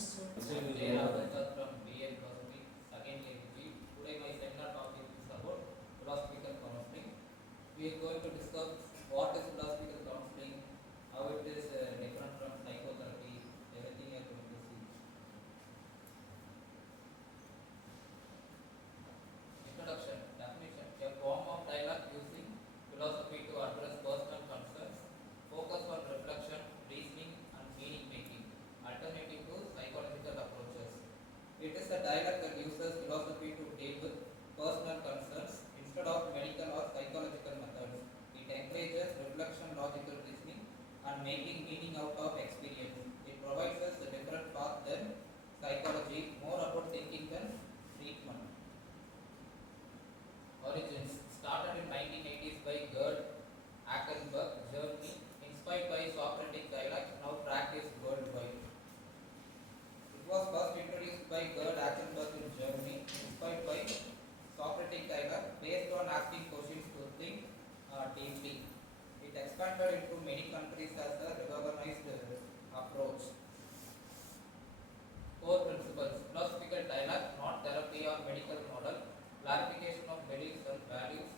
From BA Philosophy, second year degree. Today my seminar topic is about philosophical counseling. We are going to discuss what is philosophical counseling, how it is different from psychotherapy, everything we are going to see. Introduction, definition, a form of dialogue using philosophy to address personal concerns, focus on reflection, reasoning and meaning making, alternative to psychological approaches. It is a dialogue that uses philosophy to deal with personal concerns instead of medical or psychological methods. It encourages reflection, logical reasoning, and making meaning out of experience. It provides us a different path than psychology, more about thinking than treatment. Origins started in 1980s by Gerd Ackenberg, Germany, inspired by Socratic dialogue, now practiced worldwide. It was first introduced by Gerd Ackenberg in Germany, inspired by Socratic dialogue, based on asking questions to think deeply. It expanded into many countries as a recognized approach. Core principles: philosophical dialogue, not therapy or medical model, clarification of beliefs and values,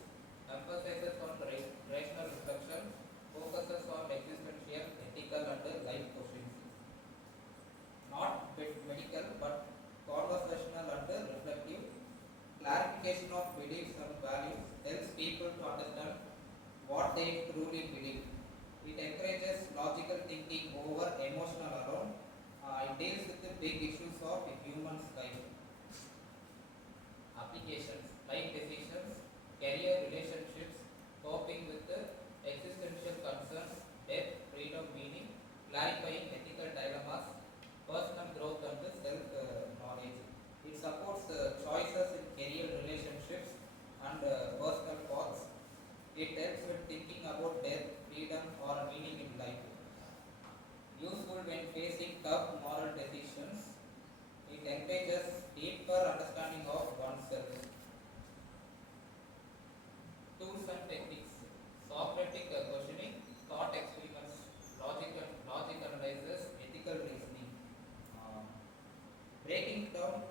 emphasizes on rational reflection, focuses on existential, ethical and life questions. Not medical but conversational and reflective. Clarification of beliefs and values helps people to understand what they truly believe. It encourages logical thinking over emotional alone. It deals with the big issues of a human's life. Applications: life decisions, career, relationships, coping with the existential concerns, death, freedom, meaning, clarifying ethical dilemmas, personal growth and self-knowledge. It supports choices in career, relationships and personal paths. It helps with thinking about death, freedom or meaning in life. Useful when facing tough moral decisions. It encourages deeper understanding of oneself. Tools and techniques: Socratic questioning, thought experiments, logic analysis, ethical reasoning. Breaking down,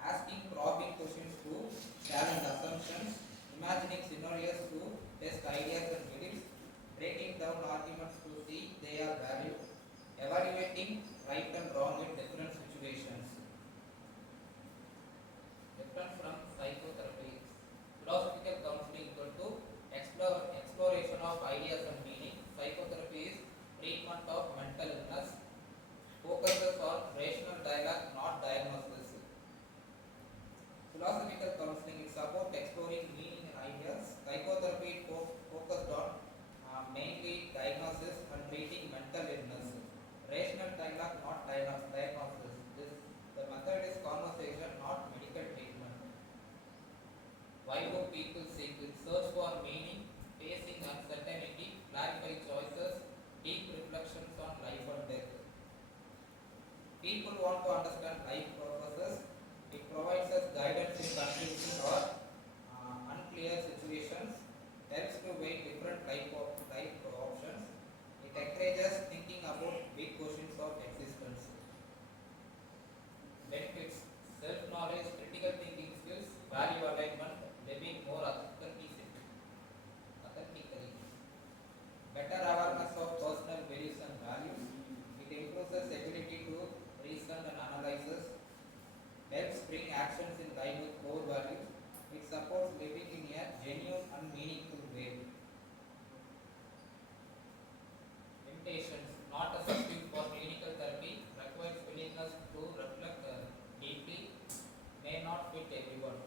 asking probing questions to challenge assumptions, imagining scenarios to test ideas and beliefs, breaking down arguments to see they are valid, evaluating right and wrong in different situations. Different from psychotherapy. Philosophical counseling equal to exploration of ideas and meaning. Psychotherapy is treatment of mental illness, focuses on rational dialogue, not diagnosis. Philosophical counseling is about exploring meaning and ideas. Psychotherapy focused on mainly diagnosis and treating mental illness. Rational dialogue, not diagnosis. The method is conversation, not medical treatment. Why do people seek it? Search for meaning, facing uncertainty, clarify choices, deep reflections on life and death. People want to understand life purposes. It provides us guidance in confusing or unclear situations, helps to weigh different life options. It encourages thinking about big questions of existence. Benefits: self-knowledge, critical thinking skills, value alignment, living more authentically. Better awareness of personal beliefs and values. It improves the ability to reason and analyze, helps bring actions in line with core values. It supports living in a genuine and meaningful way. Limitations: not a substitute for clinical therapy, requires willingness to reflect deeply, may not fit everyone.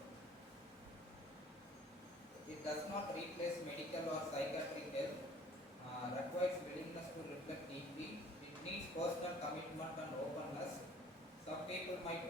It does not replace medical or psychiatric help, requires willingness to reflect deeply. It needs personal commitment and openness. Some people might